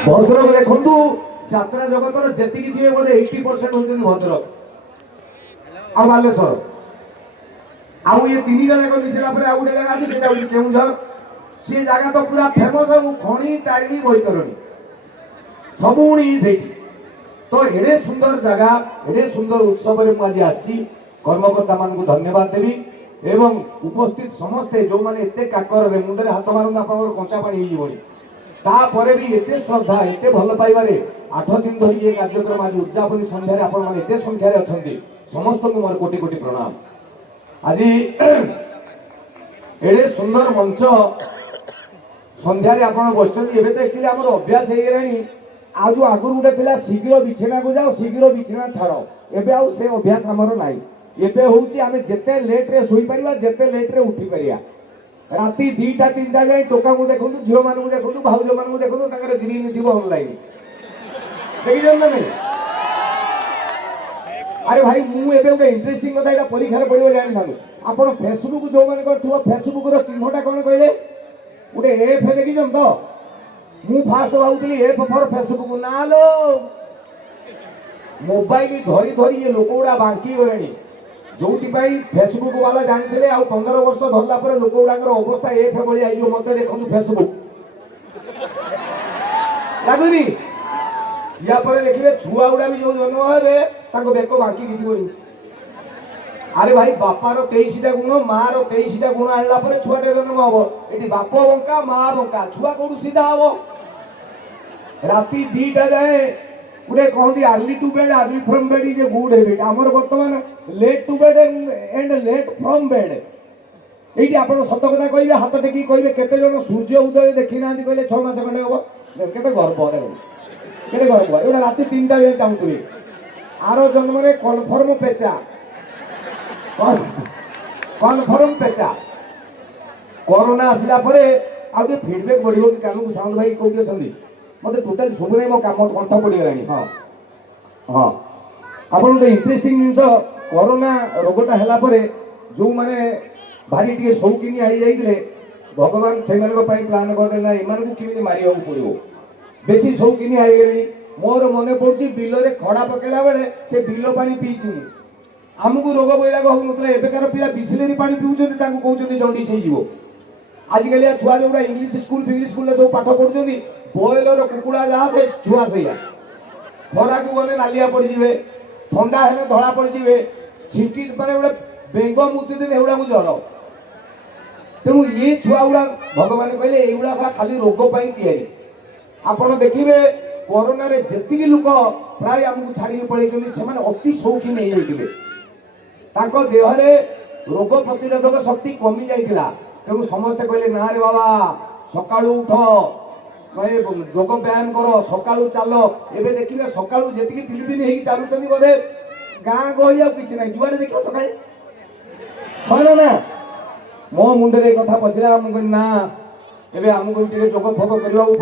भद्रक देखु यात्रा जगतर जी दिए बोले 80% होती भद्रक आ बालेश्वर आउ ये तीन जगह मिसला पर गोटे जगह अच्छे से केउझर सी जगह तो पूरा फेमस खणी तारिणी बैतरणी सबुणी से तो एडे सुंदर जगह एडे सुंदर उत्सव में आज आसी कर्मकर्ता मान धन्यवाद देवी एवं उपस्थित समस्ते जो मैंने एत काकर मुंडे हाथ मारन आप कंचा पानी तापर भी एत श्रद्धा एत भल पाइबारे 8 दिन धरी ये कार्यक्रम आज उद्यापन संध्यारे आपण माने एत संख्यार अच्छा समस्त को मोर कोटि कोटि प्रणाम। आज एडे सुंदर मंच संध्यारे आपण बसचंदी एबे तो एक्चुअली हमर अभ्यास हे गेलानी आज आगुर गोटे थिला शीघ्र बिछेना को जाओ शीघ्र बिछेना छाड़ो एबे आउ से अभ्यास हमर नाही एबे होउची आमे जेते लेट रे सोई परिबा जेते लेट रे उठी परिया राती 2टा 3टा जाय टोका को देखु झियो मान को देखु भाउजो मान को देखु तकर ग्रीन दिबो ऑनलाइन देखि जन नहीं। अरे भाई मु एबे गोटे इंटरेस्टिंग कथा एटा परीक्षा रे पडिबो जानि थानु आपण फेसबुक जो मान करथुवा फेसबुक रो चिन्हटा कोन कहले गोटे एफ देखि जन तो मु फास्ट भाउतली एफ फॉर फेसबुक ना लो मोबाइल धरी धरी ये लोक गुड़ा बांकी गले जो फेसबुक वाला जानते आ 15 वर्ष धरला लोक गुड़ाक अवस्था एफ भाई आई मत देखो फेसबुक लगुनि या देखिए छुआ गुड़ा भी जो जन्म हे बेक बांकी गिरी अरे भाई बापार 23टा गुण मार 23टा गुण आणला छुआटे जन्म हम ये बाप बंका माँ बंका छुआ कौन सीधा हम राति 2टा जाए गोटे कहती early to bed early from bed is a good habit आमर बर्तमान late to bed and late from bed ये आप सत कथा कहे हाथ टेक कहे केते जन सूर्य उदय देखी ना कहले 6 मास खंडे हम केते गर्व केते गर्व एटा राति 3टा बजे चाहूथि आर जन्म में कन्फर्म पेचा कन्फर्म पेचा कोरोना आसला आगे फीडबैक बढ़ो कान साउंड भाई कौटी अच्छी मत टोटाल सब मो कम कंठ पड़गलानी हाँ हाँ आप गोटे इंटरेस्टिंग जिनस कोरोना रोगटा है जो मैंने भारी टे शौकीनी आई जाते भगवान से प्लान करदे एम केमी मारे पड़ो बेसी शौकीनी आई गले मोर मन पड़ती बिल में खड़ा पकेला बेले से बिल पा पीछे आमको रोग बैराग हो एबेकार पिला बिसलेरी पा पीछे कहते जंडिस हो आजिकल छुआ जो इंग्लीश स्कूल सब पाठ पढ़ुं बॉयलर कुकुड़ा जहाँ से छुआ से खरा को गले नालिया पड़े ठंडा है धड़ा पड़े छिंकी मैंने गोटे बेंग मुति दिन एगुड़ा को जर तेणु ये छुआ गुड़ा भगवान कहले युवा सा खाली रोग या आपड़ देखिए कोरोना रे जी लोक प्राय आमको छाड़ी पड़े से अति शौकीन हो देहरे रोग प्रतिरोधक शक्ति कमी जाइला तेणु समस्ते कहले ना रे बाबा सका उठ जोग व्यायाम कर सका चल एवं देखिए सका जी फिलिपिन चलुच्च बोधे गाँ गहली कि ना जुआड़े देख सका कहना ना मो मुंडे कथा पशिला ना एवं आमको जोग फोग करने